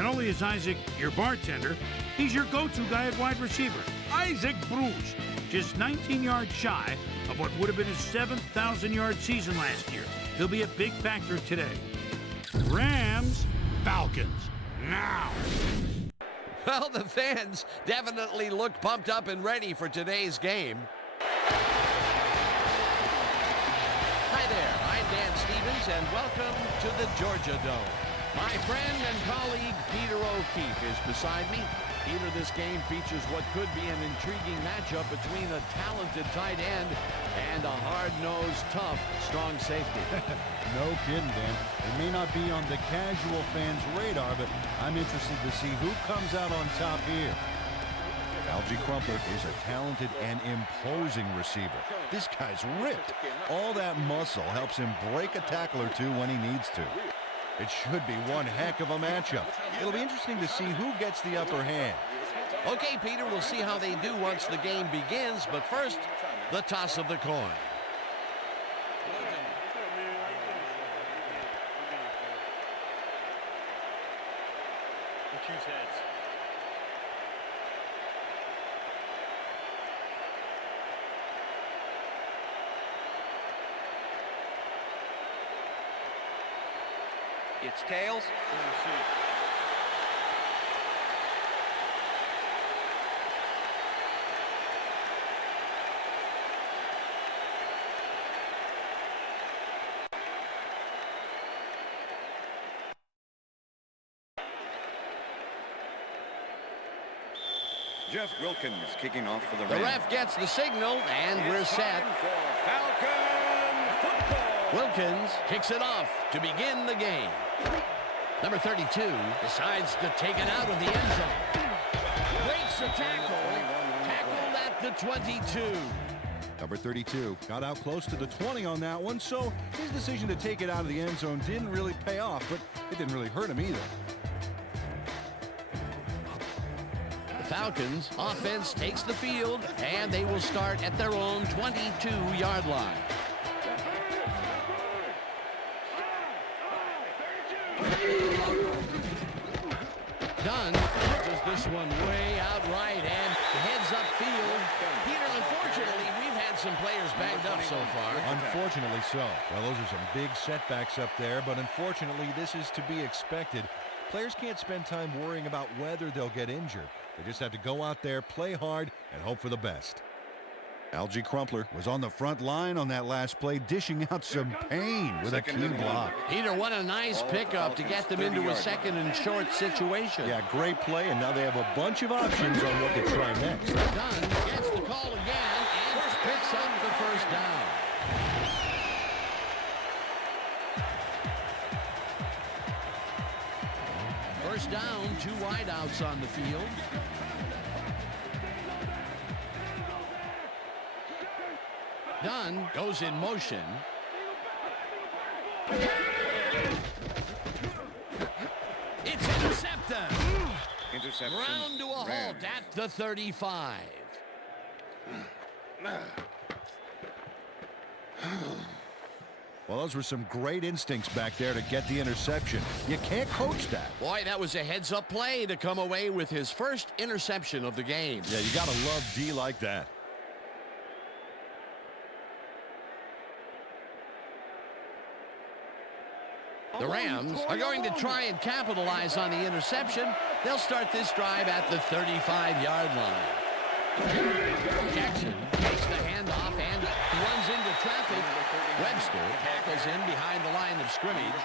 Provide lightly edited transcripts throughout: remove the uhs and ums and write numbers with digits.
Not only is Isaac your bartender, he's your go-to guy at wide receiver. Isaac Bruce, just 19 yards shy of what would have been his 7,000-yard season last year. He'll be a big factor today. Rams, Falcons, now. Well, the fans definitely look pumped up and ready for today's game. Hi there, I'm Dan Stevens, and welcome to the Georgia Dome. My friend and colleague Peter O'Keefe is beside me. Peter, this game features what could be an intriguing matchup between a talented tight end and a hard-nosed, tough, strong safety. No kidding, Dan. It may not be on the casual fans' radar, but I'm interested to see who comes out on top here. Algie Crumpler is a talented and imposing receiver. This guy's ripped. All that muscle helps him break a tackle or two when he needs to. It should be one heck of a matchup. It'll be interesting to see who gets the upper hand. Okay, Peter, we'll see how they do once the game begins, but first, the toss of the coin. Choose heads. It's tails. Jeff Wilkins kicking off for the The Rams. ref gets the signal, and we're set. Falcon football. Wilkins kicks it off to begin the game. Number 32 decides to take it out of the end zone. Breaks the tackle. Tackled at the 22. Number 32 got out close to the 20 on that one, so his decision to take it out of the end zone didn't really pay off, but it didn't really hurt him either. The Falcons offense takes the field, and they will start at their own 22-yard line. Dunn punches this one way out right and heads upfield. Peter, unfortunately, we've had some players banged up so far. Unfortunately so. Well, those are some big setbacks up there, but unfortunately, this is to be expected. Players can't spend time worrying about whether they'll get injured. They just have to go out there, play hard, and hope for the best. Algie Crumpler was on the front line on that last play, dishing out some pain with a key block. Peter, what a nice pickup to get them into a second and short situation. Yeah, great play, and now they have a bunch of options on what to try next. Dunn gets the call again and picks up the first down. First down, 2 wideouts on the field. Dunn goes in motion. It's intercepted. Interception. Round to a halt at the 35. Well, those were some great instincts back there to get the interception. You can't coach that. Boy, that was a heads-up play to come away with his first interception of the game. Yeah, you got to love D like that. The Rams are going to try and capitalize on the interception. They'll start this drive at the 35-yard line. Jackson takes the handoff and runs into traffic. Webster tackles in behind the line of scrimmage.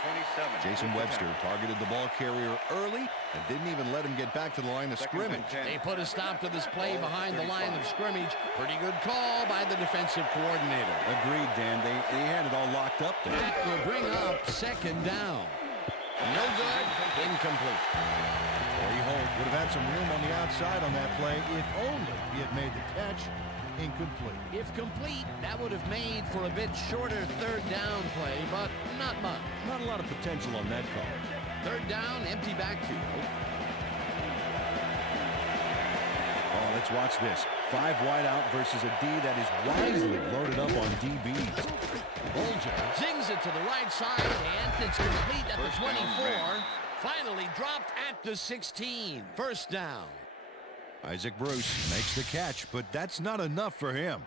Jason Webster targeted the ball carrier early and didn't even let him get back to the line of scrimmage. They put a stop to this play behind the line of scrimmage. Pretty good call by the defensive coordinator. Agreed, Dan. They had it all locked up there. That will bring up second down. No good. Incomplete. Corey Holt would have had some room on the outside on that play if only he had made the catch. Incomplete. If complete, that would have made for a bit shorter third down play, but not much. Not a lot of potential on that call. Third down, empty backfield. Oh, let's watch this. 5 wide out versus a D that is wisely loaded up on DBs. Bolger zings it to the right side, and it's complete at the 24. Finally dropped at the 16. First down. Isaac Bruce makes the catch, but that's not enough for him.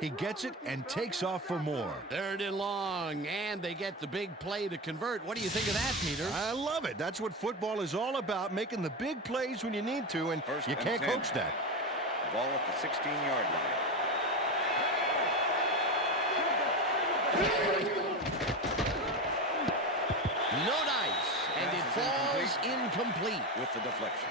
He gets it and takes off for more. 3rd and long, and they get the big play to convert. What do you think of that, Peter? I love it. That's what football is all about, making the big plays when you need to, and you can't coach that. Ball at the 16-yard line. No dice, and it falls incomplete. With the deflection.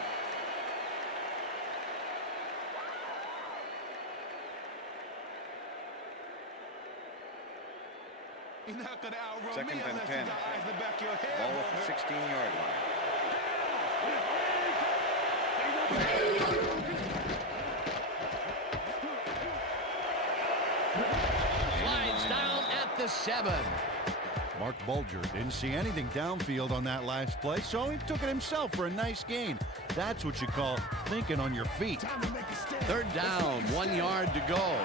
You're not gonna outrun 2nd me and unless 10. you got eyes in the back of your head. Ball at the 16-yard line. Slides down at the 7. Mark Bulger didn't see anything downfield on that last play, so he took it himself for a nice gain. That's what you call thinking on your feet. 3rd down, 1 yard to go.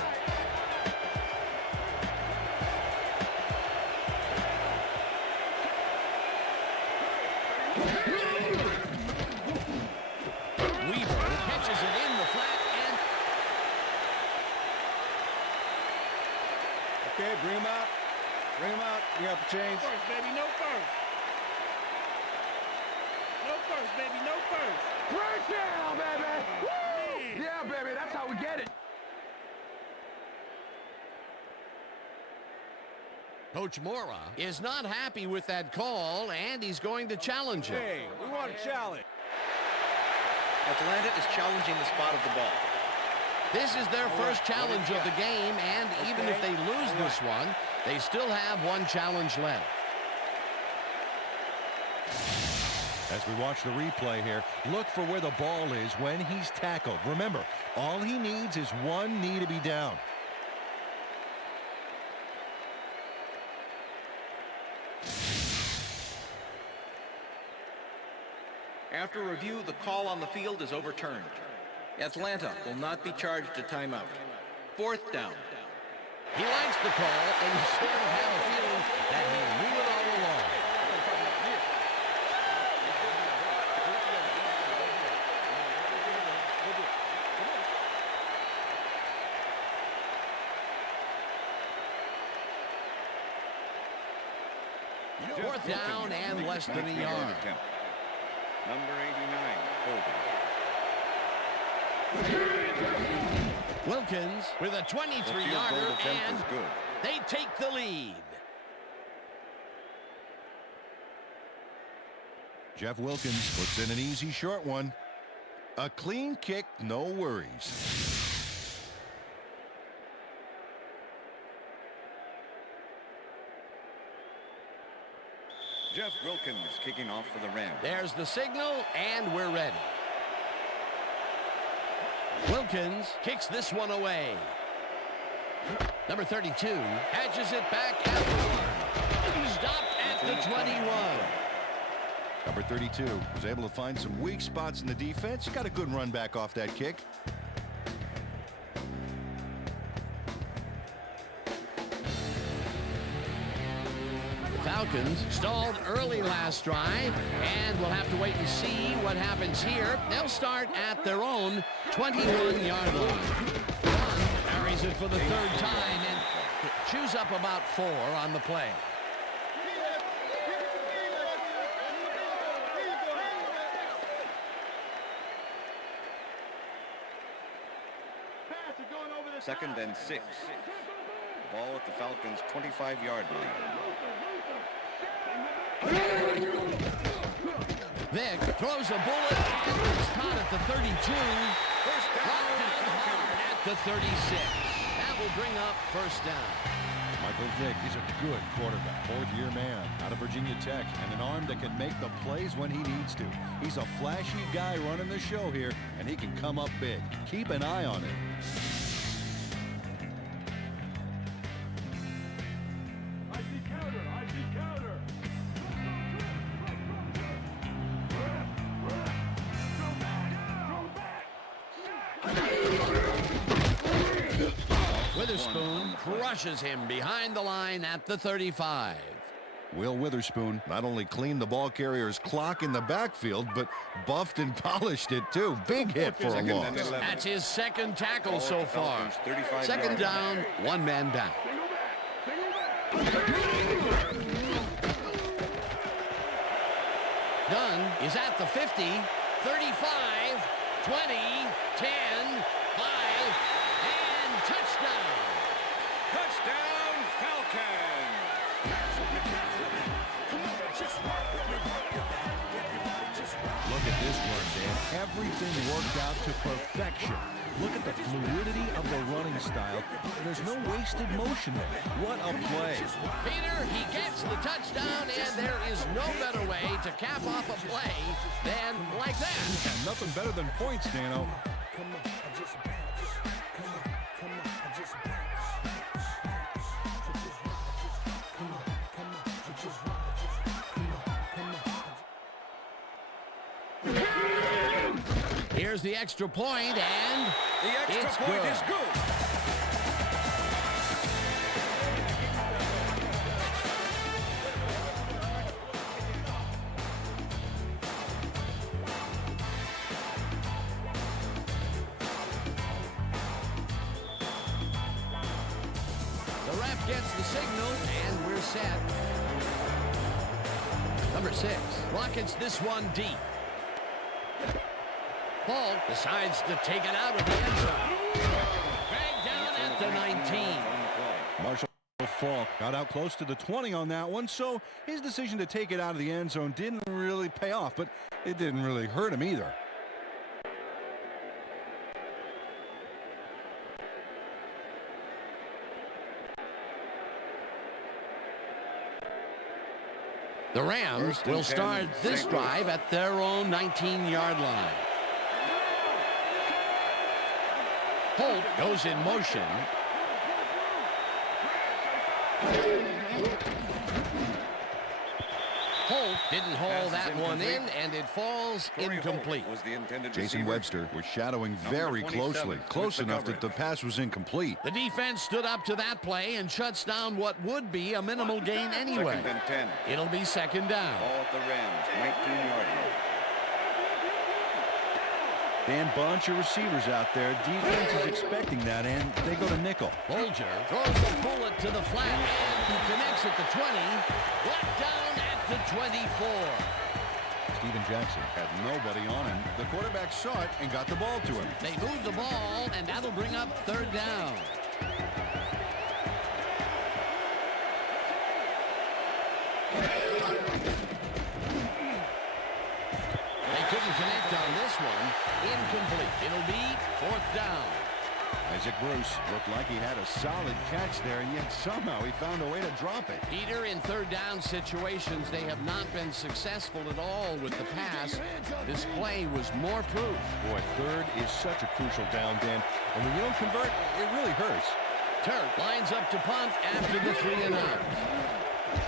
Weaver catches it in the flat and... Okay, bring him out. Bring him out. You got the change. First, baby, no first. No first, baby, no first. Break down, baby! Woo! Yeah, baby, that's how we get it. Coach Mora is not happy with that call, and he's going to challenge him. Hey, we want a challenge. Atlanta is challenging the spot of the ball. This is their first challenge of the game, and even if they lose this one, they still have one challenge left. As we watch the replay here, look for where the ball is when he's tackled. Remember, all he needs is one knee to be down. After review, the call on the field is overturned. Atlanta will not be charged a timeout. 4th down. He likes the call, and you sort of have a feeling that he knew it all along. Fourth down and less than a yard. Number 89, holding. Wilkins with a 23-yarder, and they take the lead. Jeff Wilkins puts in an easy short one. A clean kick, no worries. Jeff Wilkins kicking off for the Rams. There's the signal, and we're ready. Wilkins kicks this one away. Number 32 catches it back at the 1. Stopped at the 21. Number 32 was able to find some weak spots in the defense. He got a good run back off that kick. Falcons stalled early last drive, and we'll have to wait and see what happens here. They'll start at their own 21-yard line. Carries it for the 3rd time and chews up about 4 on the play. Second and 6. Ball at the Falcons' 25-yard line. Vick throws a bullet, and it's caught at the 32. First down At the 36. That will bring up first down. Michael Vick, he's a good quarterback, 4th-year man out of Virginia Tech, and an arm that can make the plays when he needs to. He's a flashy guy running the show here, and he can come up big. Keep an eye on him. Witherspoon crushes him behind the line at the 35. Will Witherspoon not only cleaned the ball carrier's clock in the backfield, but buffed and polished it too. Big hit for a loss. That's his second tackle so far. Second down, one man down. Dunn is at the 50, 35, 20, 10, 5, and touchdown. Touchdown, Falcons! Look at this run, Dan. Everything worked out to perfection. Look at the fluidity of the running style. There's no wasted motion there. What a play. Peter, he gets the touchdown, and there is no better way to cap off a play than like that. And nothing better than points, Dano. Here's the extra point, and The extra point is good. the ref gets the signal, and we're set. Number 6 rockets this one deep. Ball decides to take it out of the end zone. Dragged down at the 19. Marshall Faulk got out close to the 20 on that one, so his decision to take it out of the end zone didn't really pay off, but it didn't really hurt him either. The Rams will start this drive at their own 19-yard line. Holt goes in motion. Holt didn't haul that one in, and it falls incomplete. Was the intended Jason receiver. Webster was shadowing very closely, close enough that the pass was incomplete. The defense stood up to that play and shuts down what would be a minimal gain anyway. Second and 10. It'll be second down. Ball at the Rams, 19-yard line. Dan, bunch of receivers out there. Defense is expecting that, and they go to nickel. Bolger throws the bullet to the flat, and he connects at the 20. Brought down at the 24. Steven Jackson had nobody on him. The quarterback saw it and got the ball to him. They move the ball, and that'll bring up third down. They couldn't connect on this one. Incomplete. It'll be fourth down. Isaac Bruce looked like he had a solid catch there, and yet somehow he found a way to drop it. Peter, in third down situations, they have not been successful at all with the pass. This play was more proof. Boy, third is such a crucial down, Dan. And when you don't convert, it really hurts. Turk lines up to punt after the 3 and out.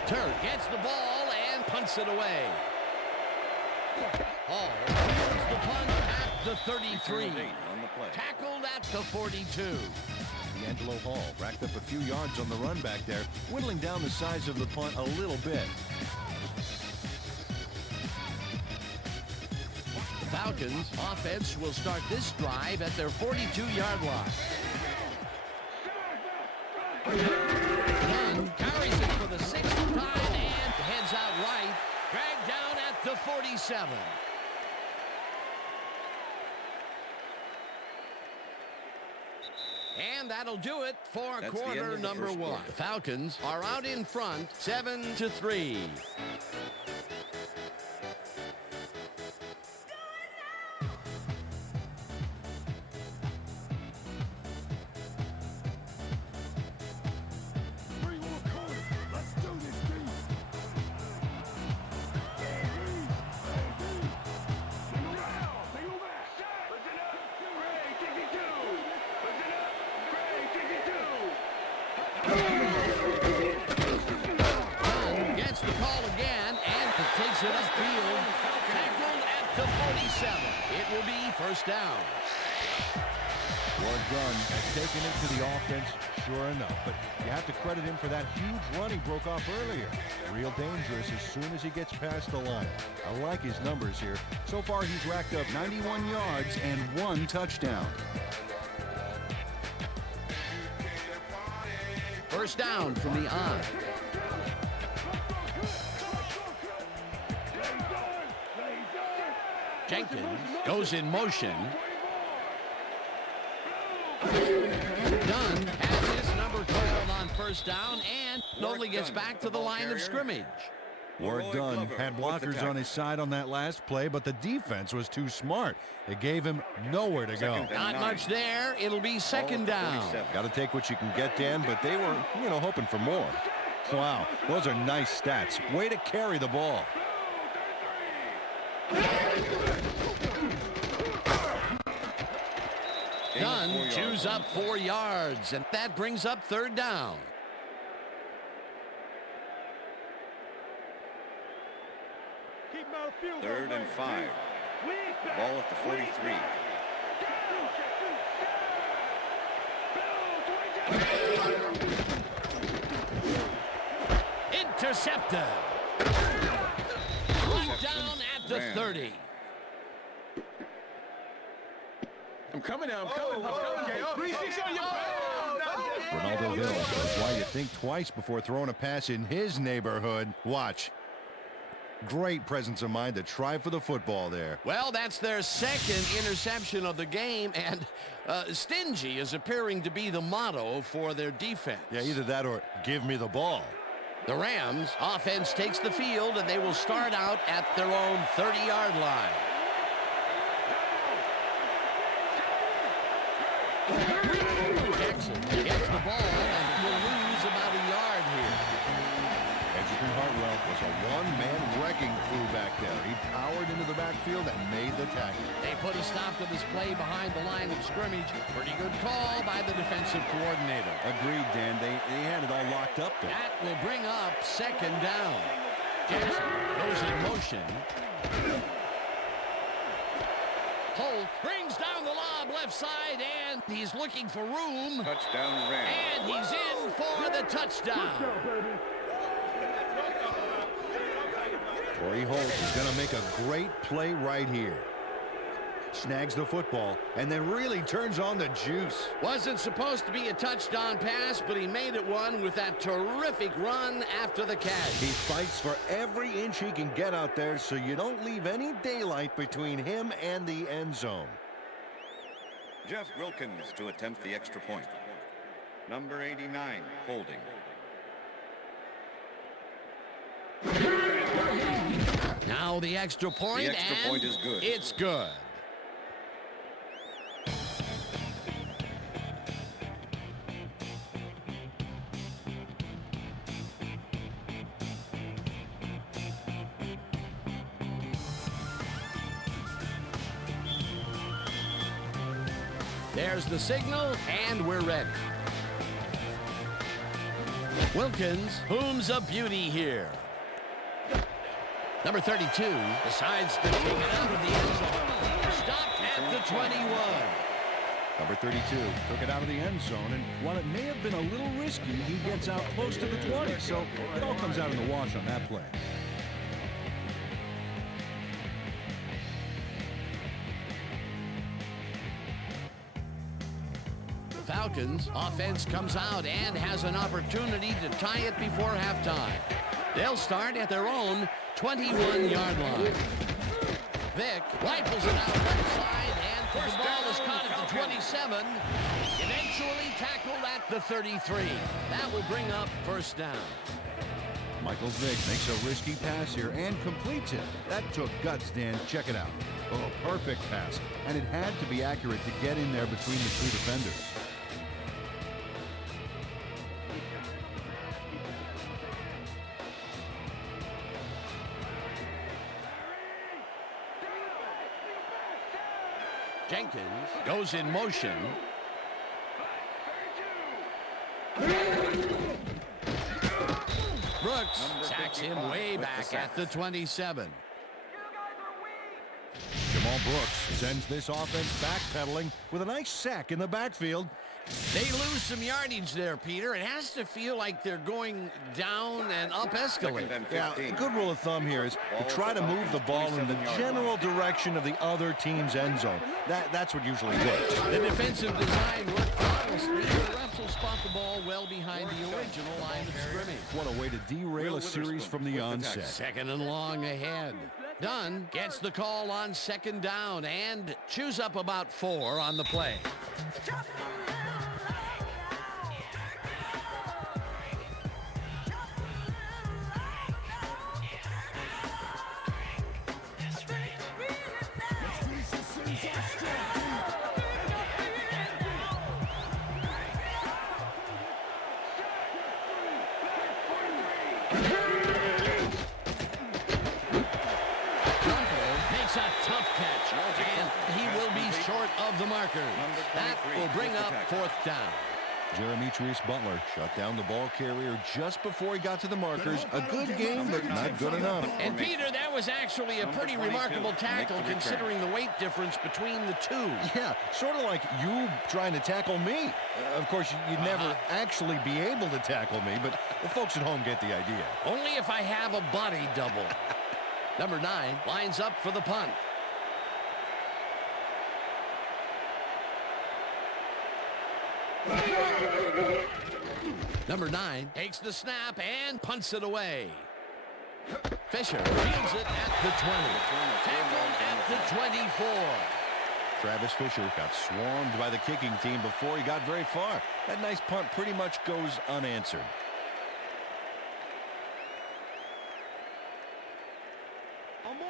Turk gets the ball and punts it away. Hall fields the punt at the 33. On the play. Tackled at the 42. D'Angelo Hall racked up a few yards on the run back there, whittling down the size of the punt a little bit. The Falcons offense will start this drive at their 42-yard line. Young carries it for the 6th time and heads out right. Dragged down at the 47. And that'll do it for That's the end quarter of the number first 1. quarter. The Falcons are out in front 7-3. Gets the call again and takes it upfield. Tackled at the 47. It will be first down. Ward Gunn has taken it to the offense, sure enough. But you have to credit him for that huge run he broke off earlier. Real dangerous as soon as he gets past the line. I like his numbers here. So far, he's racked up 91 yards and 1 touchdown. First down from the I. Jenkins goes in motion. Dunn has his number called on first down and only gets back to the line of scrimmage. Ward Dunn had blockers on his side on that last play, but the defense was too smart. It gave him nowhere to go. Not much there. It'll be second down. Got to take what you can get, Dan, but they were, hoping for more. Wow, those are nice stats. Way to carry the ball. Dunn chews up 4 yards, and that brings up third down. Third and 5. Ball at the 43. Intercepted. Brought down at the 30. I'm coming now. I'm coming. Ronaldo Hill knows why you think twice before throwing a pass in his neighborhood. Watch. Great presence of mind to try for the football there. Well, that's their second interception of the game, and stingy is appearing to be the motto for their defense. Yeah, either that or give me the ball. The Rams offense takes the field, and they will start out at their own 30-yard line. Jackson gets the ball and will lose about a yard here. Edgerton Hartwell was a one-man wrecking crew back there. He powered into the backfield and made the tackle. They put a stop to this play behind the line of scrimmage. Pretty good call by the defensive coordinator. Agreed, Dan. They had it all locked up there. That will bring up second down. Jackson goes in motion. Holt brings down the lob left side, and he's looking for room. Touchdown Rams. And he's in for the touchdown. Torrey Holt is going to make a great play right here. Snags the football and then really turns on the juice. Wasn't supposed to be a touchdown pass, but he made it one with that terrific run after the catch. He fights for every inch he can get out there so you don't leave any daylight between him and the end zone. Jeff Wilkins to attempt the extra point. Number 89, holding. Now the extra point, The extra point is good. It's good. There's the signal, and we're ready. Wilkins, whom's a beauty here. Number 32 decides to take it out of the end zone. Stopped at the 21. Number 32 took it out of the end zone, and while it may have been a little risky, he gets out close to the 20, so it all comes out in the wash on that play. The Falcons offense comes out and has an opportunity to tie it before halftime. They'll start at their own 21-yard line. Vick rifles it out left side, and the ball is caught at the 27. Eventually tackled at the 33. That will bring up first down. Michael Vick makes a risky pass here and completes it. That took guts, Dan. Check it out. Oh, perfect pass. And it had to be accurate to get in there between the two defenders. Jenkins goes in motion. Brooks sacks him way back at the 27. Jamal Paul Brooks sends this offense backpedaling with a nice sack in the backfield. They lose some yardage there, Peter. It has to feel like they're going down and up escalate. Yeah, a good rule of thumb here is to try to move the ball in the general direction of the other team's end zone. That's what usually works. The defensive design worked flawlessly. The refs will spot the ball well behind the original line of scrimmage. What a way to derail a series from the onset. Second and long ahead. Dunn gets the call on second down and chews up about 4 on the play. The marker. That will bring up 4th down. Jeremy Butler shut down the ball carrier just before he got to the markers. A good game, but not good enough. And Peter, that was actually a pretty remarkable tackle considering the weight difference between the two. Yeah, sort of like you trying to tackle me. Of course, you'd never actually be able to tackle me, but the folks at home get the idea. Only if I have a body double. Number 9 lines up for the punt. Number 9 takes the snap and punts it away. Fisher fields it at the 20. Tackled at the 24. Travis Fisher got swarmed by the kicking team before he got very far. That nice punt pretty much goes unanswered.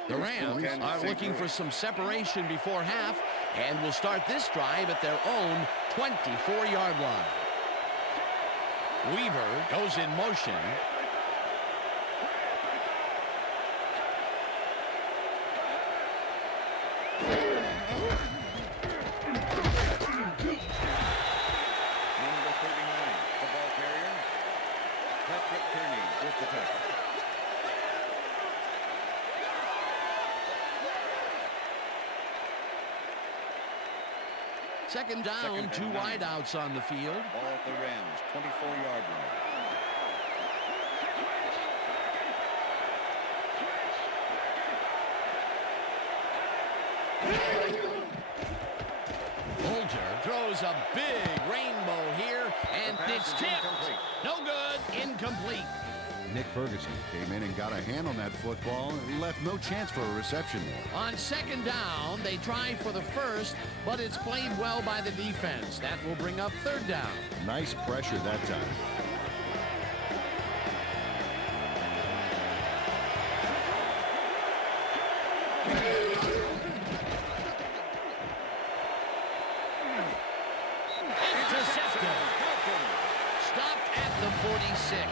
The Rams are looking for some separation before half and will start this drive at their own 24-yard line. Weaver goes in motion. Number 39, the ball carrier. Patrick Kearney with the tackle. Second down, 2 wideouts on the field. Ball at the Rams, 24-yard line. Bolger throws a big rainbow here, and it's tipped. No good, incomplete. Nick Ferguson came in and got a hand on that football and left no chance for a reception there. On second down, they try for the first, but it's played well by the defense. That will bring up 3rd down. Nice pressure that time. Intercepted. Stopped at the 46.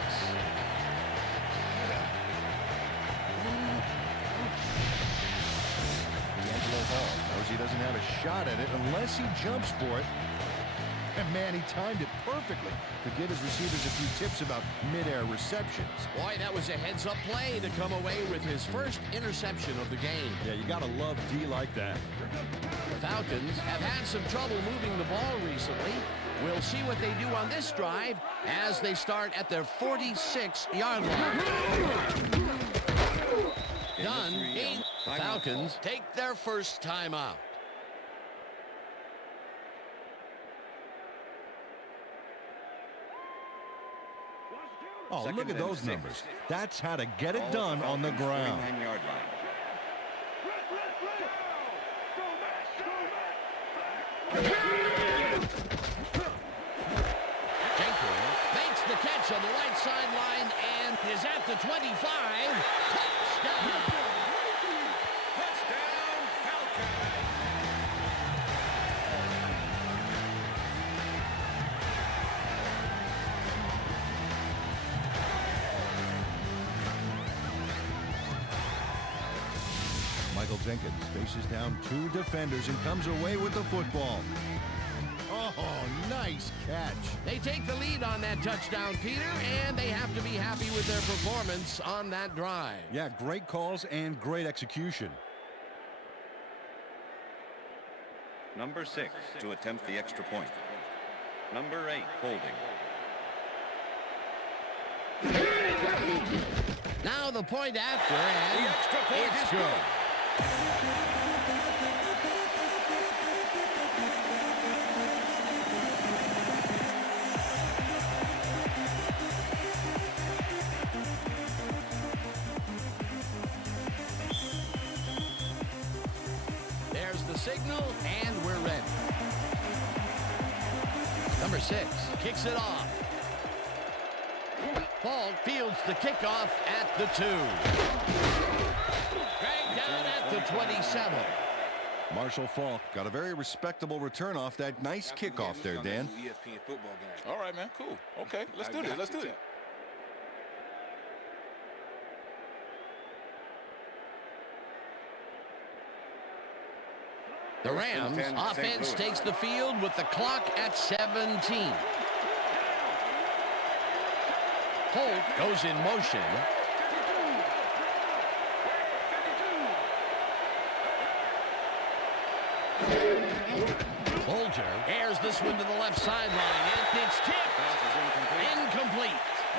Knows he doesn't have a shot at it unless he jumps for it. And man, he timed it perfectly to give his receivers a few tips about mid-air receptions. Boy, that was a heads-up play to come away with his first interception of the game. Yeah, you gotta love D like that. The Falcons have had some trouble moving the ball recently. We'll see what they do on this drive as they start at their 46-yard line. Done. The Falcons take their first timeout. Oh, look at those numbers. That's how to get it done on the ground. 49-yard line. Jenkins makes the catch on the right sideline and is at the 25. Touchdown. Touchdown, Falcons. Michael Jenkins faces down 2 defenders and comes away with the football. Oh, nice catch. They take the lead on that touchdown, Peter, and they have to be happy with their performance on that drive. Yeah, great calls and great execution. Number 6 to attempt the extra point. Number 8 holding. Now the point after, and The extra point it's is good. There's the signal, and we're ready. Number 6 kicks it off. Falk fields the kickoff at the 2. Dragged down at the 27. Marshall Falk got a very respectable return off that nice kickoff there, Dan. ESPN football game. All right, man. Cool. Okay, let's do this. Let's do it. The Rams offense takes the field with the clock at 17. Holt goes in motion. Bolger airs this one to the left sideline, and it's tipped. Incomplete.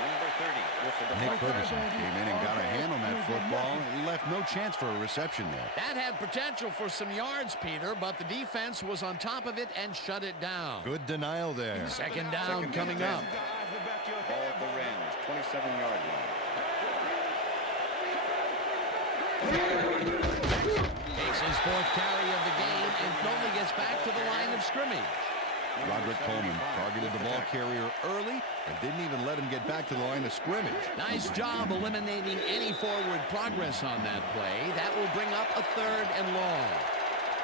Number 30 with the Nick Ferguson came in and got a hand on that football. He left no chance for a reception there. That had potential for some yards, Peter, but the defense was on top of it and shut it down. Good denial there. Second down Second coming and up. 10. Ball at the Rams, 27-yard line. Takes his fourth carry of the game and only gets back to the line of scrimmage. Roderick Coleman targeted the ball carrier early and didn't even let him get back to the line of scrimmage. Nice job eliminating any forward progress on that play. That will bring up a 3rd and long.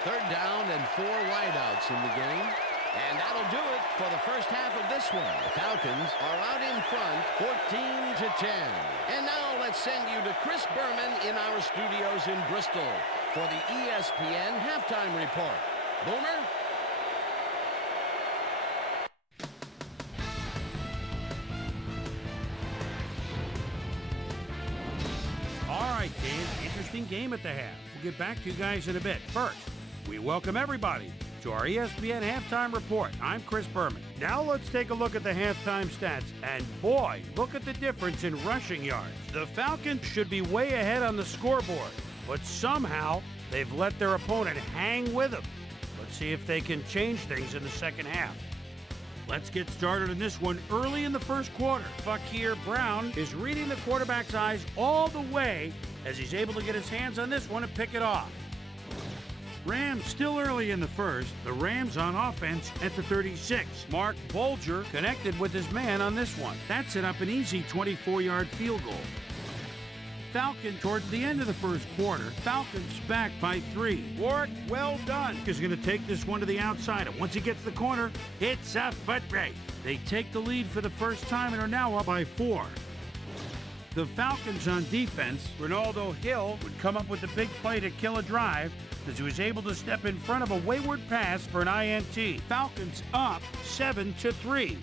3rd down and 4 wideouts in the game. And that'll do it for the first half of this one. The Falcons are out in front, 14-10. And now let's send you to Chris Berman in our studios in Bristol for the ESPN halftime report. Boomer? All right, Dave, interesting game at the half. We'll get back to you guys in a bit. First, we welcome everybody to our ESPN halftime report. I'm Chris Berman. Now let's take a look at the halftime stats. And boy, look at the difference in rushing yards. The Falcons should be way ahead on the scoreboard, but somehow they've let their opponent hang with them. Let's see if they can change things in the second half. Let's get started in this one early in the first quarter. Fakir Brown is reading the quarterback's eyes all the way as he's able to get his hands on this one and pick it off. Rams still early in the first. The Rams on offense at the 36. Mark Bolger connected with his man on this one. That set up an easy 24-yard field goal. Falcon towards the end of the first quarter. Falcons back by 3. Work well done. Is going to take this one to the outside. And once he gets the corner, it's a foot race. They take the lead for the first time and are now up by 4. The Falcons on defense, Ronaldo Hill would come up with the big play to kill a drive as he was able to step in front of a wayward pass for an INT. Falcons up 7-3.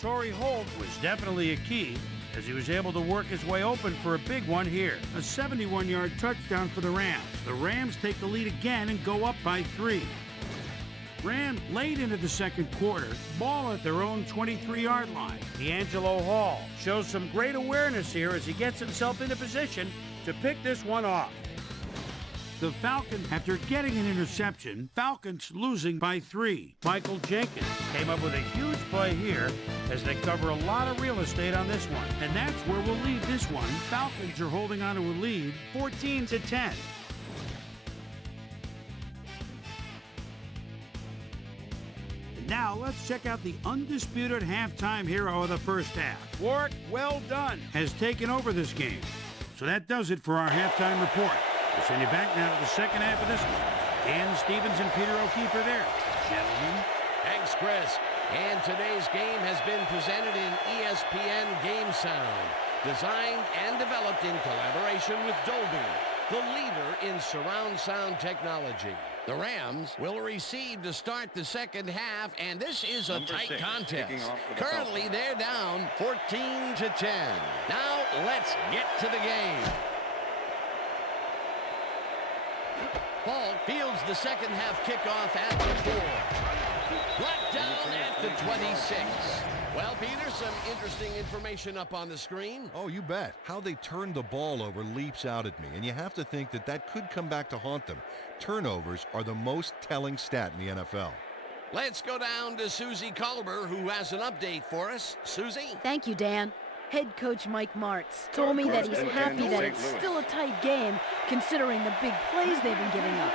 Torrey Holt was definitely a key as he was able to work his way open for a big one here. A 71-yard touchdown for the Rams. The Rams take the lead again and go up by 3. Rams late into the second quarter, ball at their own 23-yard line. D'Angelo Hall shows some great awareness here as he gets himself into position to pick this one off. The Falcons, after getting an interception, Falcons losing by 3. Michael Jenkins came up with a huge play here as they cover a lot of real estate on this one. And that's where we'll leave this one. Falcons are holding on to a lead, 14-10. Now let's check out the undisputed halftime hero of the first half. Work well done has taken over this game. So that does it for our halftime report. We'll send you back now to the second half of this one. Dan Stevens and Peter O'Keefe are there. Gentlemen. Thanks, Chris. And today's game has been presented in ESPN Game Sound, designed and developed in collaboration with Dolby, the leader in surround sound technology. The Rams will receive to start the second half, and this is a tight contest. Currently, they're down 14-10. Now, let's get to the game. Falk fields the second half kickoff at the 4. Brought down at the 26. Well, Peter, some interesting information up on the screen. Oh, you bet. How they turned the ball over leaps out at me, and you have to think that that could come back to haunt them. Turnovers are the most telling stat in the NFL. Let's go down to Susie Culber, who has an update for us. Susie? Thank you, Dan. Head coach Mike Martz told me that he's happy that it's still a tight game considering the big plays they've been giving up.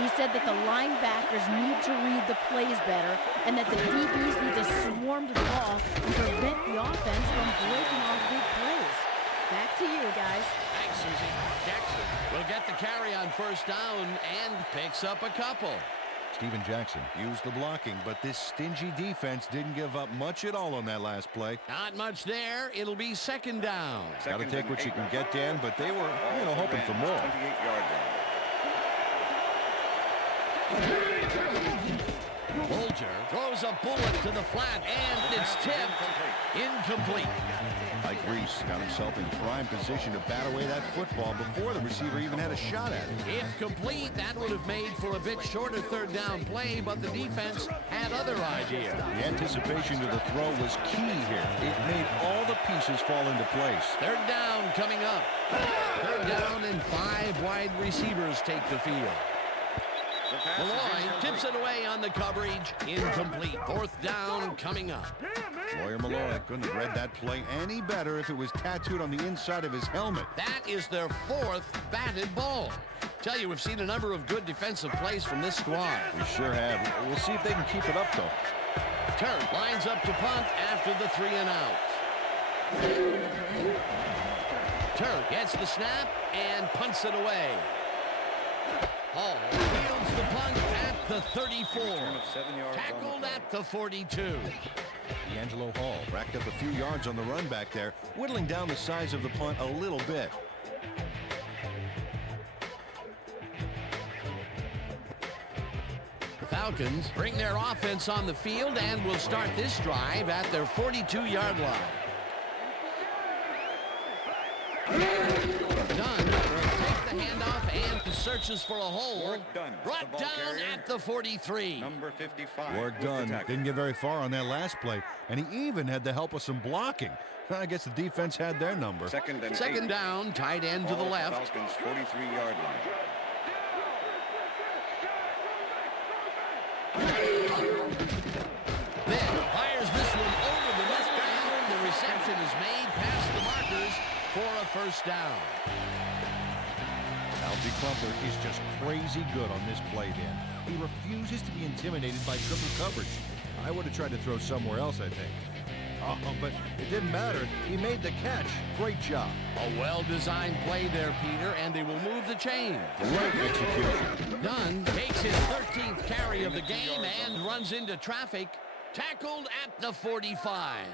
He said that the linebackers need to read the plays better and that the DBs need to swarm to the ball and prevent the offense from breaking off big plays. Back to you, guys. Thanks, Susie. Jackson will get the carry on first down and picks up a couple. Steven Jackson used the blocking, but this stingy defense didn't give up much at all on that last play. Not much there. It'll be second down. Got to take what you can get, Dan, but they were, hoping for more. 28-yard Bolger throws a bullet to the flat, and it's tipped. Incomplete. Mike Reese got himself in prime position to bat away that football before the receiver even had a shot at it. If complete, that would have made for a bit shorter third down play, but the defense had other ideas. The anticipation to the throw was key here. It made all the pieces fall into place. Third down coming up. Third down and 5 wide receivers take the field. Malloy tips it away on the coverage. Incomplete. Fourth down coming up. Lawyer Malloy couldn't have read that play any better if it was tattooed on the inside of his helmet. That is their 4th batted ball. Tell you, we've seen a number of good defensive plays from this squad. We sure have. We'll see if they can keep it up, though. Turk lines up to punt after the 3 and out. Turk gets the snap and punts it away. Hall fields the punt at the 34. Tackled at the 42. D'Angelo Hall racked up a few yards on the run back there, whittling down the size of the punt a little bit. The Falcons bring their offense on the field and will start this drive at their 42-yard line. Dunn will take the handoff and searches for a hole. Brought down at the 43. Number 55. Work done. Didn't get very far on that last play, and he even had the help of some blocking. I guess the defense had their number. Second down, tight end to the left. Falcons 43-yard line. Then fires this one over the middle, and the reception is made past the markers for a first down. Algie Crumpler is just crazy good on this play, Dan. He refuses to be intimidated by triple coverage. I would have tried to throw somewhere else, I think. But it didn't matter. He made the catch. Great job. A well-designed play there, Peter, and they will move the chain. Great execution. Dunn takes his 13th carry of the game and runs into traffic. Tackled at the 45.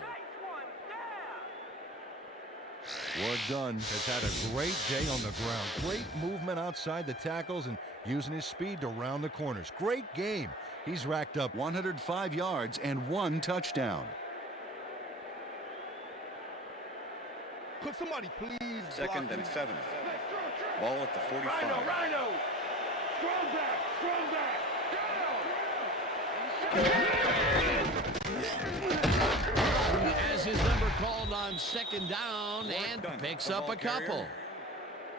Work done. Has had a great day on the ground. Great movement outside the tackles and using his speed to round the corners. Great game. He's racked up 105 yards and 1 touchdown. Could somebody please? Second and 7. Ball at the 45. Rhino. Strong back. As his number called on second down and Done. picks The up ball a couple. carrier,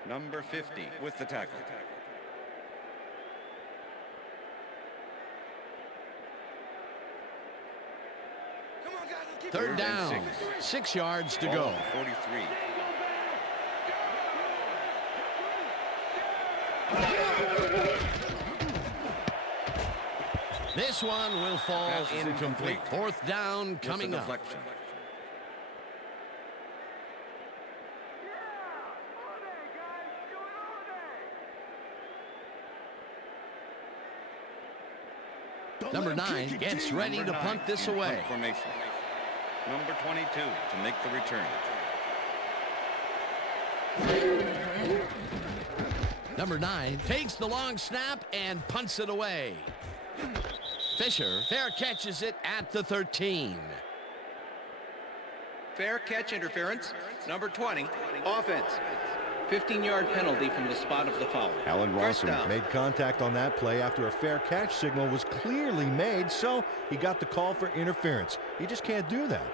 number 50 with the tackle. Third down, 6 yards to go. 43. This one will fall Pass is incomplete. Fourth down coming up. Deflection. Number 9 gets ready to punt this away. Punt formation. Number 22 to make the return. Number 9 takes the long snap and punts it away. Fisher fair catches it at the 13. Fair catch interference. Number 20, offense. 15-yard penalty from the spot of the foul. Allen First Rawson down. made contact on that play after a fair catch signal was clearly made, so he got the call for interference. You just can't do that.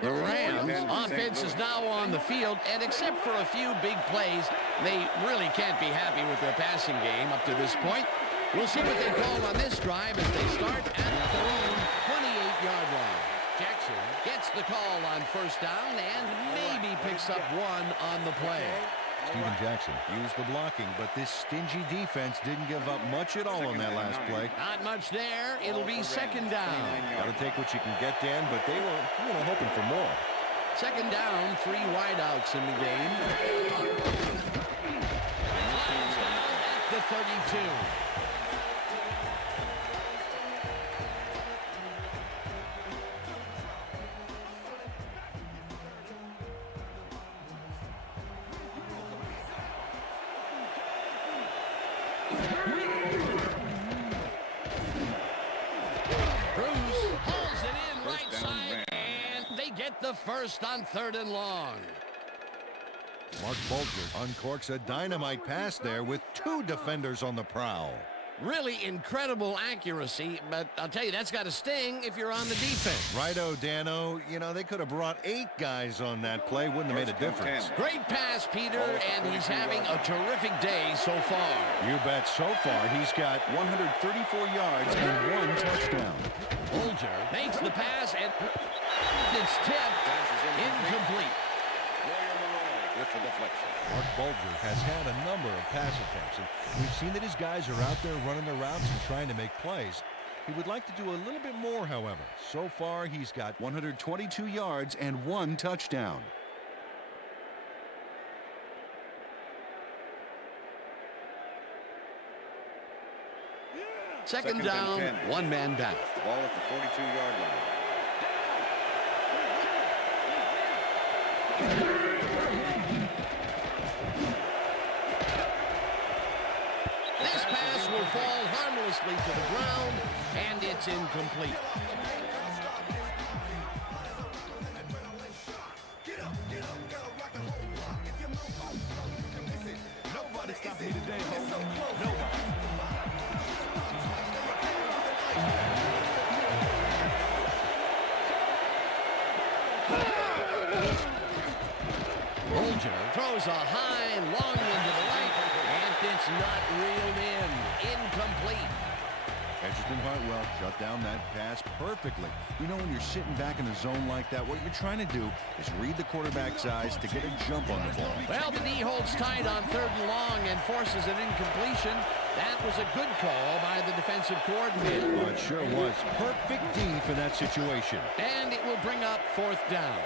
The Rams offense is now on the field, and except for a few big plays, they really can't be happy with their passing game up to this point. We'll see what they call on this drive as they start at their own 28-yard line. Jackson gets the call on first down and maybe picks up one on the play. Steven Jackson used the blocking, but this stingy defense didn't give up much at all on that last play. Not much there. It'll be second down. Got to take what you can get, Dan, but they were, hoping for more. Second down, 3 wideouts in the game. At the 32. The first on 3rd and long. Mark Bulger uncorks a dynamite pass there with 2 defenders on the prowl. Really incredible accuracy, but I'll tell you, that's got to sting if you're on the defense. Righto, Dano. They could have brought 8 guys on that play. Wouldn't have made a difference. Great pass, Peter, and he's having a terrific day so far. You bet. So far, he's got 134 yards and 1 touchdown. Bulger makes the pass, and it's tipped. Incomplete. With the deflection. Mark Bulger has had a number of pass attempts, and we've seen that his guys are out there running their routes and trying to make plays. He would like to do a little bit more, however. So far, he's got 122 yards and 1 touchdown. Second down, 1 man down. Ball at the 42-yard line. This pass will fall harmlessly to the ground, and it's incomplete. Nobody stop me today, nobody. Bulger throws a high, long one to the right, and it's not reeled in. Incomplete. Edgerton Hartwell shut down that pass perfectly. When you're sitting back in a zone like that, what you're trying to do is read the quarterback's eyes to get a jump on the ball. Well, the D holds tight on 3rd and long and forces an incompletion. That was a good call by the defensive coordinator. Well, it sure was. Perfect D for that situation. And it will bring up 4th down.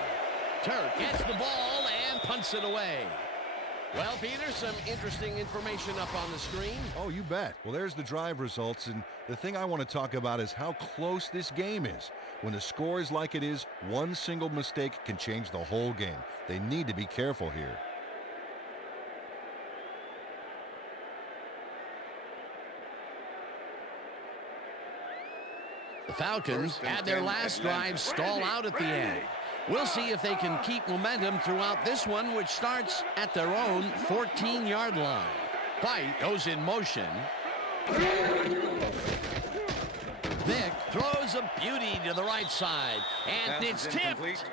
Turk gets the ball and punts it away. Well, Peter, some interesting information up on the screen. Oh, you bet. Well, there's the drive results, and the thing I want to talk about is how close this game is. When the score is like it is, one single mistake can change the whole game. They need to be careful here. The Falcons had their last drive stall out at the end. We'll see if they can keep momentum throughout this one, which starts at their own 14-yard line. White goes in motion. Vick throws a beauty to the right side, and it's tipped.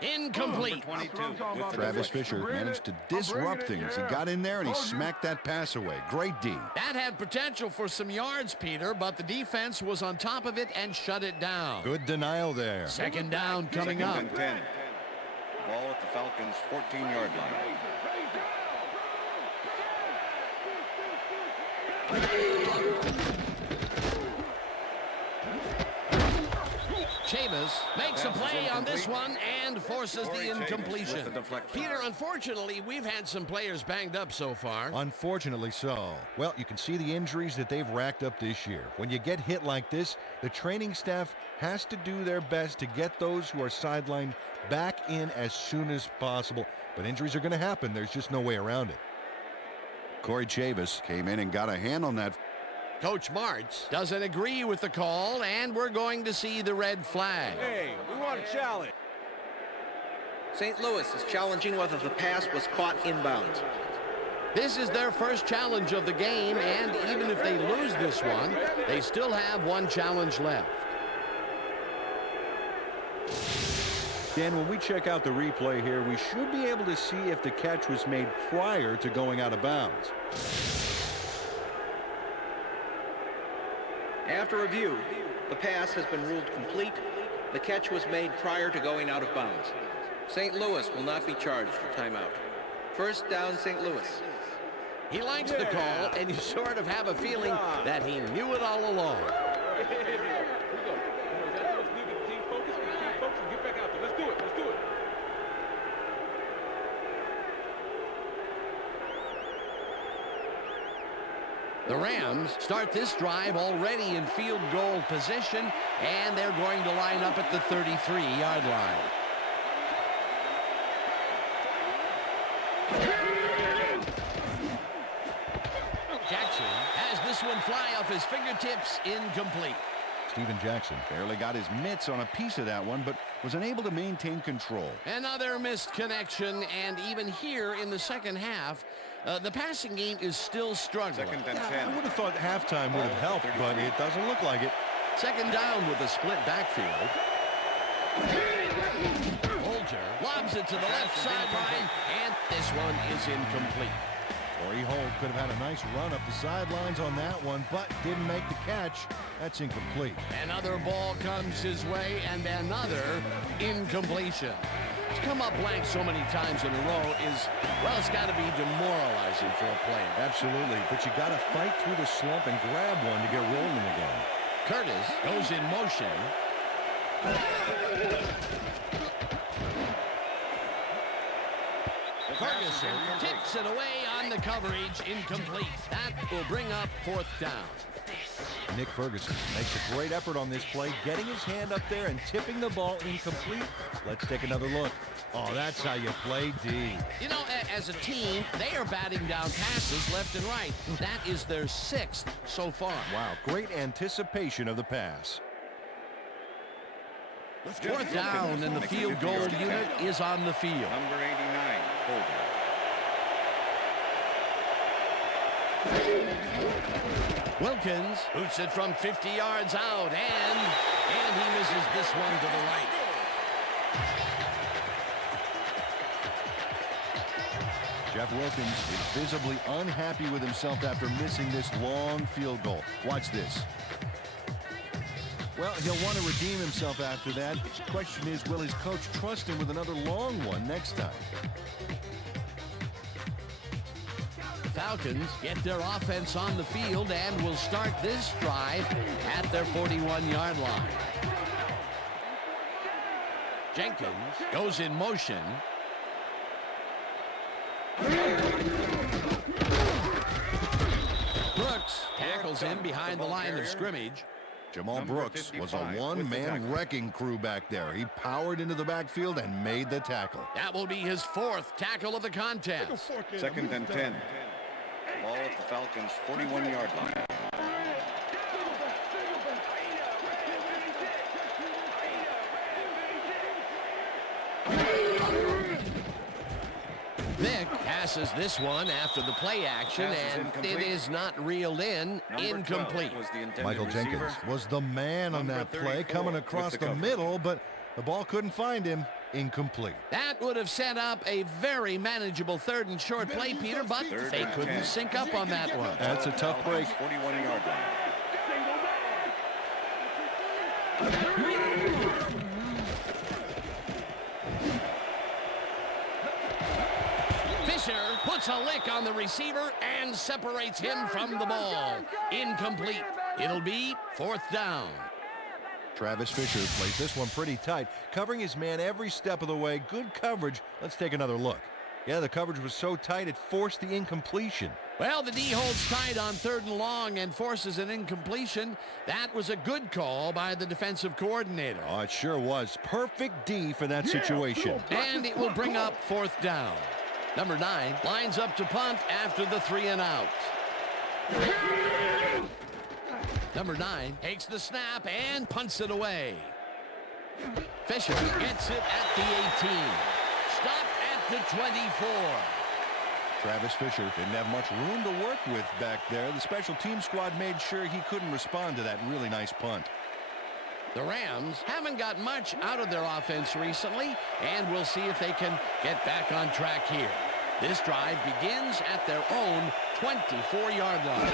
Incomplete. Travis Fisher managed to disrupt things. He got in there and he smacked that pass away. Great D. That had potential for some yards, Peter, but the defense was on top of it and shut it down. Good denial there. Second down coming up. 10. Ball at the Falcons' 14-yard line. Chavis makes a play on this one and forces the incompletion. Peter, unfortunately, we've had some players banged up so far. Unfortunately so. Well, you can see the injuries that they've racked up this year. When you get hit like this, the training staff has to do their best to get those who are sidelined back in as soon as possible. But injuries are going to happen. There's just no way around it. Corey Chavis came in and got a hand on that. Coach Martz doesn't agree with the call, and we're going to see the red flag. Hey, we want a challenge. St. Louis is challenging whether the pass was caught inbounds. This is their first challenge of the game, and even if they lose this one, they still have one challenge left. Dan, when we check out the replay here, we should be able to see if the catch was made prior to going out of bounds. After review, the pass has been ruled complete. The catch was made prior to going out of bounds. St. Louis will not be charged for timeout. First down, St. Louis. He likes the call, and you sort of have a feeling that he knew it all along. The Rams start this drive already in field goal position, and they're going to line up at the 33-yard line. Jackson has this one fly off his fingertips, incomplete. Steven Jackson barely got his mitts on a piece of that one, but was unable to maintain control. Another missed connection, and even here in the second half, the passing game is still struggling. Second and 10. I would have thought halftime would have helped, but it doesn't look like it. Second down with a split backfield. Holger lobs it to the left sideline, and this one is incomplete. Torrey Holt could have had a nice run up the sidelines on that one, but didn't make the catch. That's incomplete. Another ball comes his way, and another incompletion. To come up blank so many times in a row is, well, it's got to be demoralizing for a player. Absolutely, but you got to fight through the slump and grab one to get rolling again. Curtis goes in motion. Ferguson tips it away on the coverage, incomplete. That will bring up fourth down. Nick Ferguson makes a great effort on this play, getting his hand up there and tipping the ball incomplete. Let's take another look. Oh, that's how you play D. You know, as a team, they are batting down passes left and right. That is their 6th so far. Wow, great anticipation of the pass. Fourth down, and the field goal unit is on the field. Number 89, Holder. Wilkins boots it from 50 yards out, and he misses this one to the right. Jeff Wilkins is visibly unhappy with himself after missing this long field goal. Watch this. Well, he'll want to redeem himself after that. The question is, will his coach trust him with another long one next time? The Falcons get their offense on the field and will start this drive at their 41-yard line. Jenkins goes in motion. Brooks tackles him behind the line of scrimmage. Jamal Brooks was a one-man wrecking crew back there. He powered into the backfield and made the tackle. That will be his 4th tackle of the contest. Second and 10. Ball at the Falcons' 41-yard line. Vick passes this one after the play action, and it is not reeled in. Incomplete. Michael Jenkins was the man on that play, coming across the middle, but the ball couldn't find him. Incomplete. That would have set up a very manageable 3rd and short play, Peter, but they couldn't sync up on that one. That's a tough break. 41-yard line. Fisher puts a lick on the receiver and separates him from the ball. Incomplete. It'll be 4th down. Travis Fisher plays this one pretty tight, covering his man every step of the way. Good coverage. Let's take another look. Yeah, the coverage was so tight it forced the incompletion. Well, the D holds tight on 3rd and long and forces an incompletion. That was a good call by the defensive coordinator. Oh, it sure was. Perfect D for that situation. And it will bring up 4th down. Number 9 lines up to punt after the 3 and out. Number 9 takes the snap and punts it away. Fisher gets it at the 18. stopped at the 24. Travis Fisher didn't have much room to work with back there. The special team squad made sure he couldn't respond to that really nice punt. The Rams haven't got much out of their offense recently, and we'll see if they can get back on track here. This drive begins at their own 24-yard line.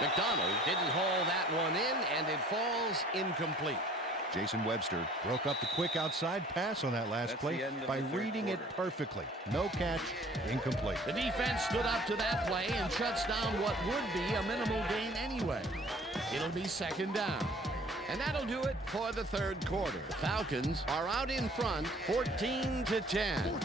McDonald didn't haul that one in, and it falls incomplete. Jason Webster broke up the quick outside pass on that last play by reading it perfectly. No catch, incomplete. The defense stood up to that play and shuts down what would be a minimal gain anyway. It'll be second down. And that'll do it for the third quarter. The Falcons are out in front, 14-10.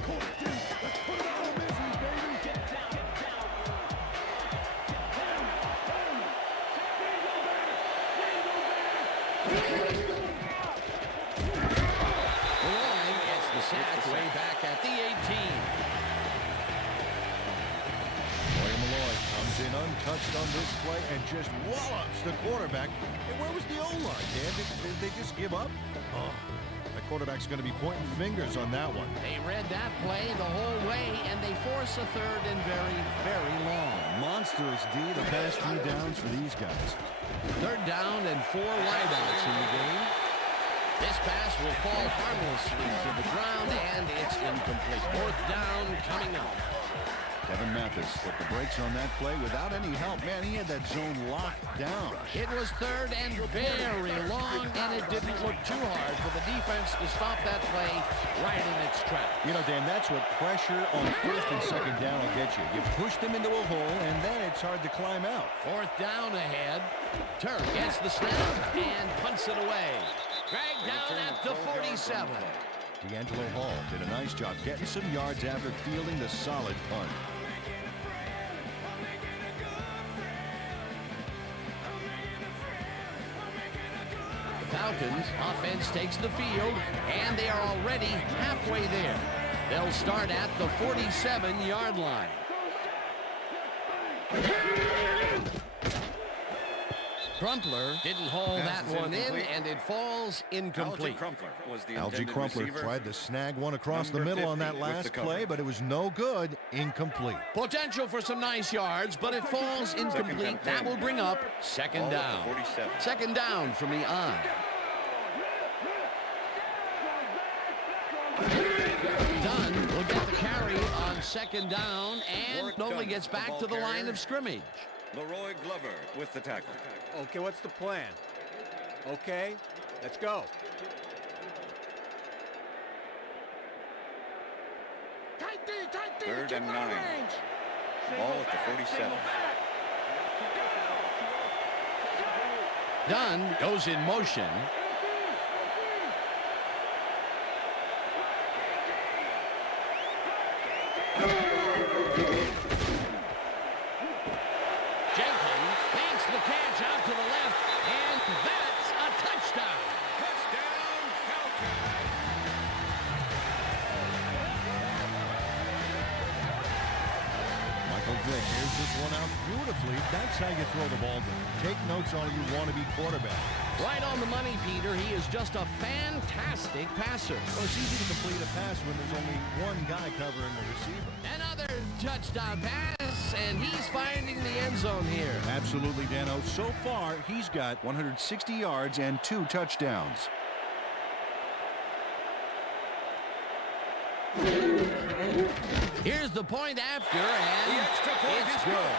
Sack way back at the 18. Malloy comes in untouched on this play and just wallops the quarterback. And where was the O-line, Dan? Did they just give up? Oh, that quarterback's going to be pointing fingers on that one. They read that play the whole way, and they force a third and very, very long. Monstrous D the past few downs for these guys. Third down and 4 wideouts in the game. This pass will fall harmlessly to the ground, and it's incomplete. Fourth down coming up. Kevin Mathis put the brakes on that play without any help. Man, he had that zone locked down. It was third and very long, and it didn't look too hard for the defense to stop that play right in its tracks. You know, Dan, that's what pressure on first and second down will get you. You push them into a hole, and then it's hard to climb out. Fourth down ahead. Turk gets the snap and punts it away. Dragged down at the 47. D'Angelo Hall did a nice job getting some yards after fielding the solid punt. The Falcons offense takes the field, and they are already halfway there. They'll start at the 47-yard line. Crumpler didn't haul that one in, and it falls incomplete. Algie Crumpler tried to snag one across the middle on that last play, but it was no good. Incomplete. Potential for some nice yards, but it falls incomplete. That will bring up second down. Second down from the I. Dunn will get the carry on second down, and only gets back to the line of scrimmage. Leroy Glover with the tackle. Okay, what's the plan? Okay, let's go. Third and 9. Ball at the 47. Dunn goes in motion. Out to the left, and that's a touchdown. Touchdown, Falcons. Michael Vick here's this one out beautifully. That's how you throw the ball down. Take notes on it. You want to be quarterback. Right on the money, Peter. He is just a fantastic passer. Well, it's easy to complete a pass when there's only one guy covering the receiver. Another touchdown pass, and he's finding the end zone here. Absolutely, Dano. So far, he's got 160 yards and 2 touchdowns. Here's the point after, and the extra point it's is good.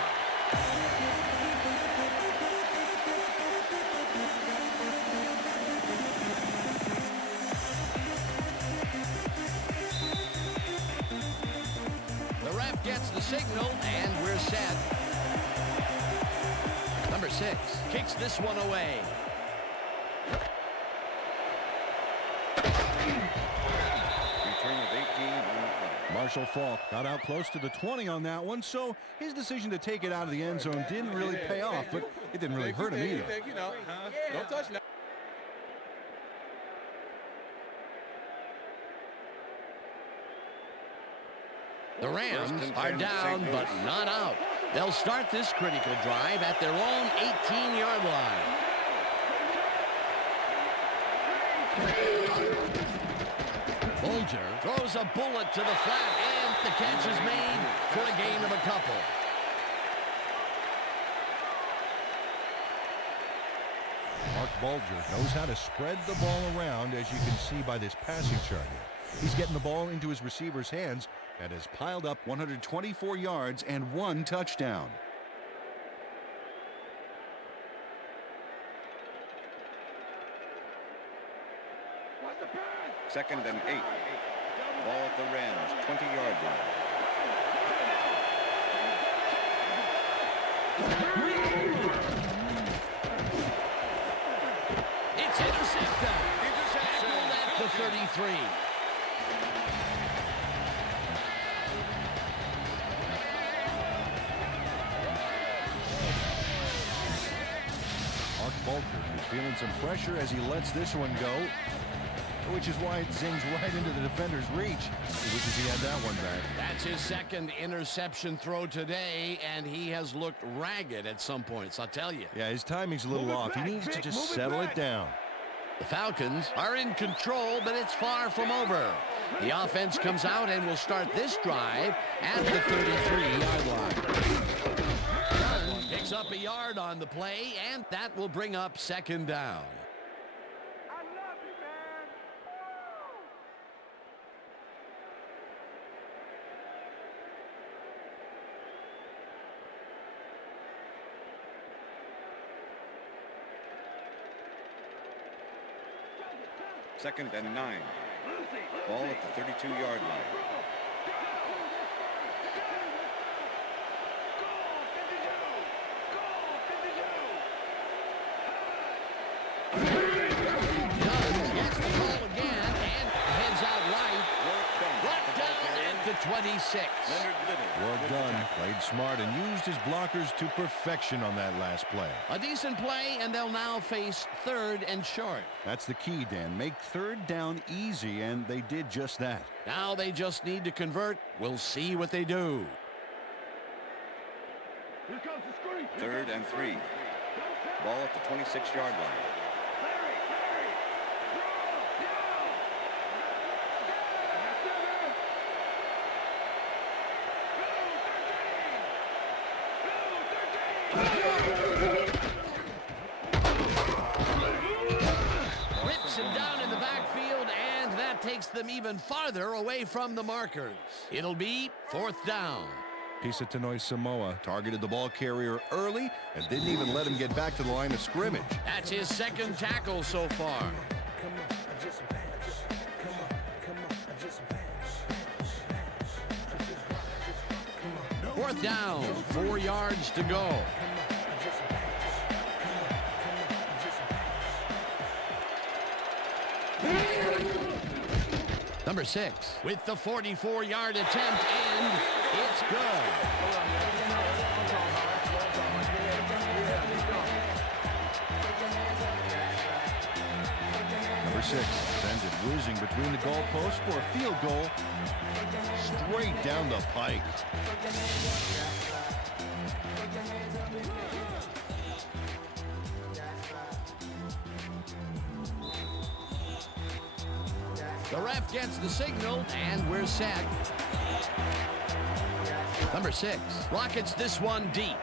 Gets the signal, and we're set. Number 6 kicks this one away. Return of 18 on the play. Marshall Faulk got out close to the 20 on that one, so his decision to take it out of the end zone didn't really pay off, but it didn't really hurt him either. Don't touch now. The Rams are down, but not out. They'll start this critical drive at their own 18-yard line. Folger throws a bullet to the flat, and the catch is made for a gain of a couple. Mark Bulger knows how to spread the ball around, as you can see by this passing chart here. He's getting the ball into his receiver's hands and has piled up 124 yards and 1 touchdown. Second and 8. Ball at the Rams' 20-yard line. It's intercepted. Tackled at the 33. Mark Bulger is feeling some pressure as he lets this one go, which is why it zings right into the defender's reach. He wishes he had that one back. That's his second interception throw today, and he has looked ragged at some points, I'll tell you. Yeah, his timing's a little off. He needs to just settle it down. The Falcons are in control, but it's far from over. The offense comes out and will start this drive at the 33-yard line. Dunn picks up a yard on the play, and that will bring up second down. Second and 9. Ball at the 32-yard line. Gets the ball again and heads out right. Brought down at the 26. Well done. Played smart and used his blockers to perfection on that last play. A decent play, and they'll now face third and short. That's the key, Dan. Make third down easy, and they did just that. Now they just need to convert. We'll see what they do. Third and 3. Ball at the 26-yard line. Rips him down in the backfield, and that takes them even farther away from the markers. It'll be fourth down. Pisa Tanoi Samoa targeted the ball carrier early and didn't even let him get back to the line of scrimmage. That's his second tackle so far. Fourth down, 4 yards to go. Number 6 with the 44-yard attempt, and it's good. Number 6 sends it whizzing between the goalposts for a field goal straight down the pike. The ref gets the signal, and we're set. Number 6 rockets this one deep.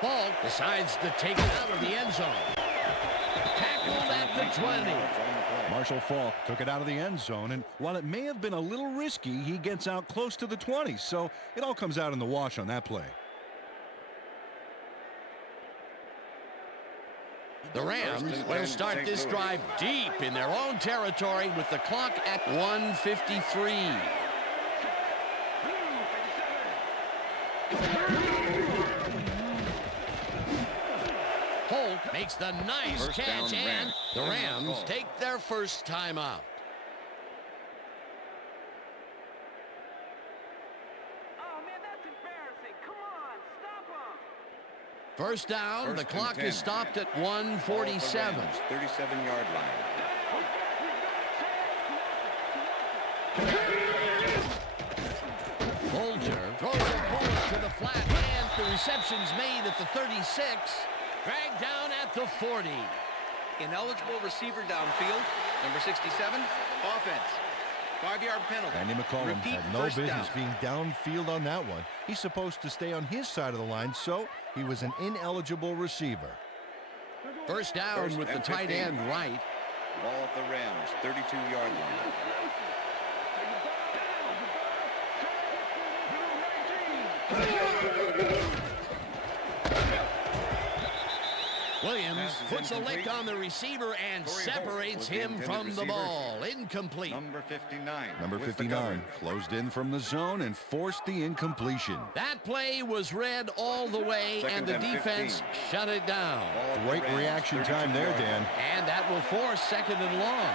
Falk decides to take it out of the end zone. Tackled at the 20. Marshall Falk took it out of the end zone, and while it may have been a little risky, he gets out close to the 20, so it all comes out in the wash on that play. The Rams will start this drive deep in their own territory with the clock at 1:53. Holt makes the nice catch, and the Rams take their first timeout. First down, the clock is stopped at 1:47. 37-yard line. Folger throws a bullet to the flat, and the reception's made at the 36. Dragged down at the 40. Ineligible receiver downfield. Number 67, offense. 5-yard penalty. Andy McCollum Repeat had no first business down. being downfield on that one. He's supposed to stay on his side of the line, so he was an ineligible receiver. First down with the tight end right. Ball at the Rams, 32-yard line. Williams puts a lick on the receiver and separates him from the ball. Incomplete. Number 59. Number with the 59 coverage. closed in from the zone and forced the incompletion. That play was read all the way, and the Second and defense 15. shut it down. Ball at the Great Rams, reaction time there, 32-yard Dan. line. And that will force second and long.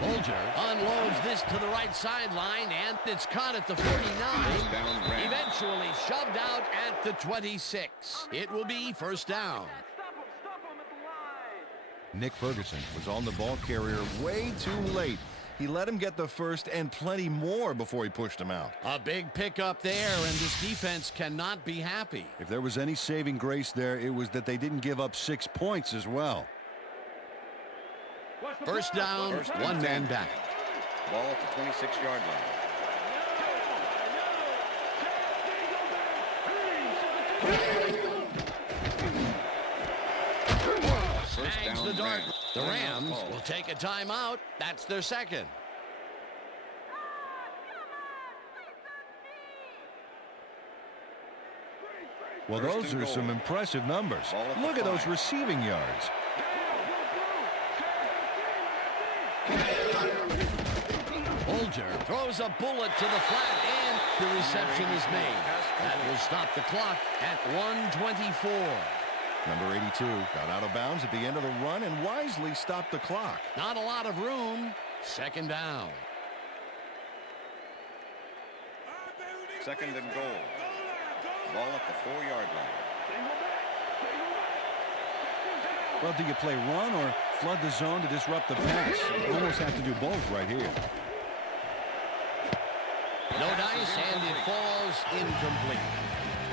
Bolger unloads this to the right sideline, and it's caught at the 49. First down, Rams. Eventually shoved out at the 26. It will be first down. Nick Ferguson was on the ball carrier way too late. He let him get the first and plenty more before he pushed him out. A big pickup there, and this defense cannot be happy. If there was any saving grace there, it was that they didn't give up 6 points as well. First down, First and one 10. man back. Ball at the 26-yard line. First Snags down, the dart. Rams. The Rams Call. will take a timeout. That's their second. Well, First those and are goal. some impressive numbers. Ball at the Look at those 5. receiving yards. Bolger throws a bullet to the flat, and the reception is made. That will stop the clock at 1:24. Number 82 got out of bounds at the end of the run and wisely stopped the clock. Not a lot of room. Second down. Second and goal. Ball at the 4-yard line. Well, do you play run or flood the zone to disrupt the pass? You almost have to do both right here. No dice, and it falls incomplete.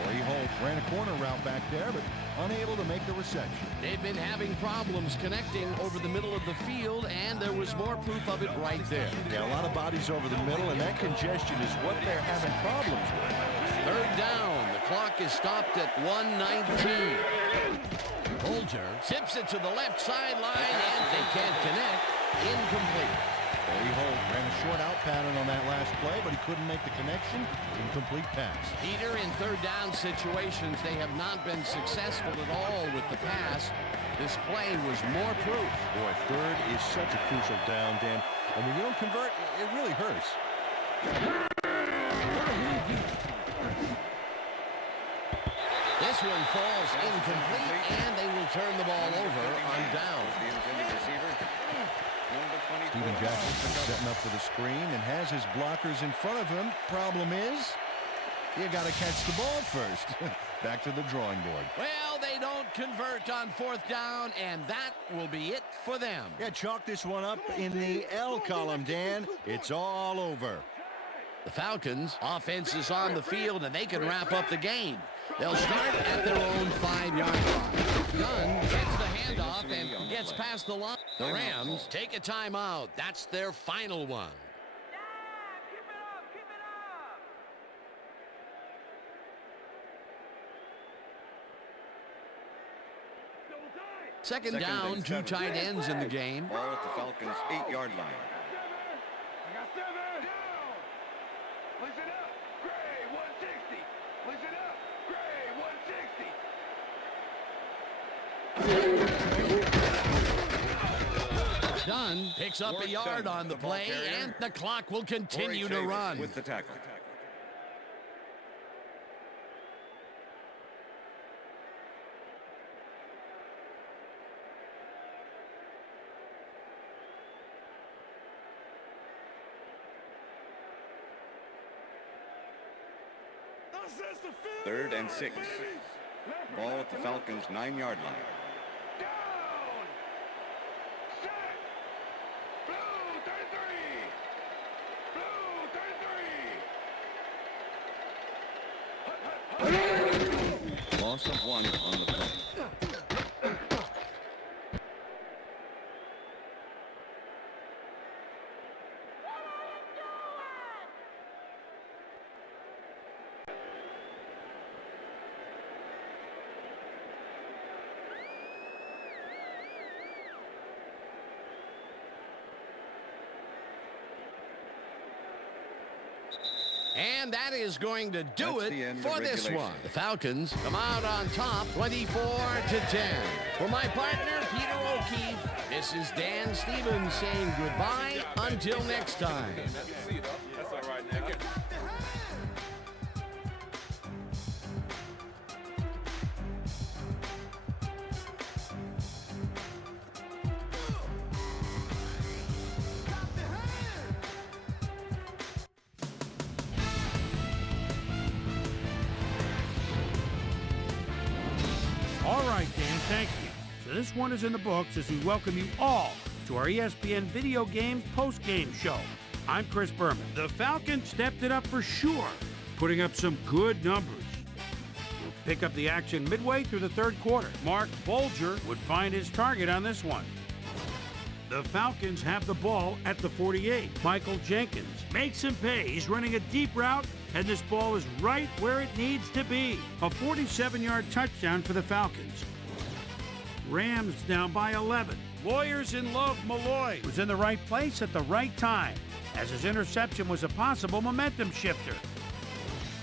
Corey Holt ran a corner route back there, but unable to make the reception. They've been having problems connecting over the middle of the field, and there was more proof of it right there. Yeah, a lot of bodies over the middle, and that congestion is what they're having problems with. Third down. The clock is stopped at 1:19. Bolger tips it to the left sideline, and they can't connect. Incomplete. Corey Holt ran a short out pattern on that last play, but he couldn't make the connection. Incomplete pass. Peter, in third down situations, they have not been successful at all with the pass. This play was more proof. Boy, third is such a crucial down, Dan. And when you don't convert, it really hurts. This one falls incomplete, and they will turn the ball over on down. The intended receiver. Number 24. Steven Jackson setting up for the screen and has his blockers in front of him. Problem is, you got to catch the ball first. Back to the drawing board. Well, they don't convert on fourth down, and that will be it for them. Yeah, chalk this one up in the L column, Dan. It's all over. The Falcons' offense is on the field, and they can wrap up the game. They'll start at their own 5-yard line. Gunn gets the handoff and gets past the line. The Rams take a timeout. That's their final one. Second down, and 2 7. tight ends in the game. Ball at the Falcons' 8-yard line. I got 7. Down. Listen up. Gray, 160. Listen up. Gray, 160. Dunn picks up a yard on the play, and the clock will continue to run. With the tackle. Third and 6. Ball at the Falcons' 9-yard line. Down. Set. Blue 33. Blue 33. Loss of 1 on the play. And that is going to do That's the it end for of this regulation. one. The Falcons come out on top 24-10. For my partner, Peter O'Keefe, this is Dan Stevens saying goodbye until next time. That's all right now. All right, Dan, thank you. So this one is in the books as we welcome you all to our ESPN Video Games post-game show. I'm Chris Berman. The Falcons stepped it up for sure, putting up some good numbers. We'll pick up the action midway through the third quarter. Mark Bolger would find his target on this one. The Falcons have the ball at the 48. Michael Jenkins makes him pay. He's running a deep route, and this ball is right where it needs to be. A 47-yard touchdown for the Falcons. Rams down by 11. Lawyers in love, Malloy was in the right place at the right time, as his interception was a possible momentum shifter.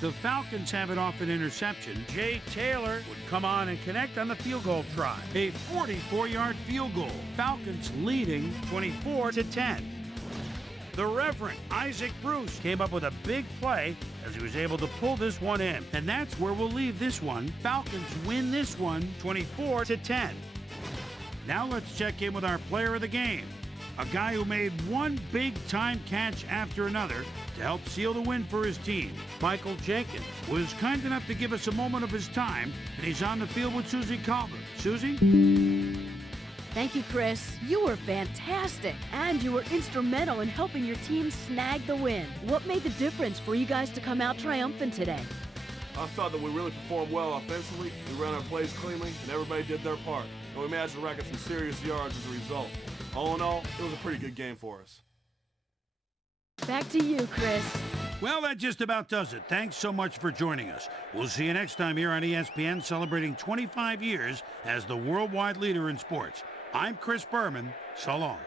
The Falcons have it off an interception. Jay Taylor would come on and connect on the field goal try. A 44-yard field goal. Falcons leading 24-10. The Reverend Isaac Bruce came up with a big play as he was able to pull this one in. And that's where we'll leave this one. Falcons win this one 24-10. Now let's check in with our player of the game. A guy who made one big-time catch after another to help seal the win for his team. Michael Jenkins was kind enough to give us a moment of his time, and he's on the field with Susie Calder. Susie? Thank you, Chris. You were fantastic, and you were instrumental in helping your team snag the win. What made the difference for you guys to come out triumphant today? I thought that we really performed well offensively. We ran our plays cleanly, and everybody did their part. And we managed to rack up some serious yards as a result. All in all, it was a pretty good game for us. Back to you, Chris. Well, that just about does it. Thanks so much for joining us. We'll see you next time here on ESPN, celebrating 25 years as the worldwide leader in sports. I'm Chris Berman. So long.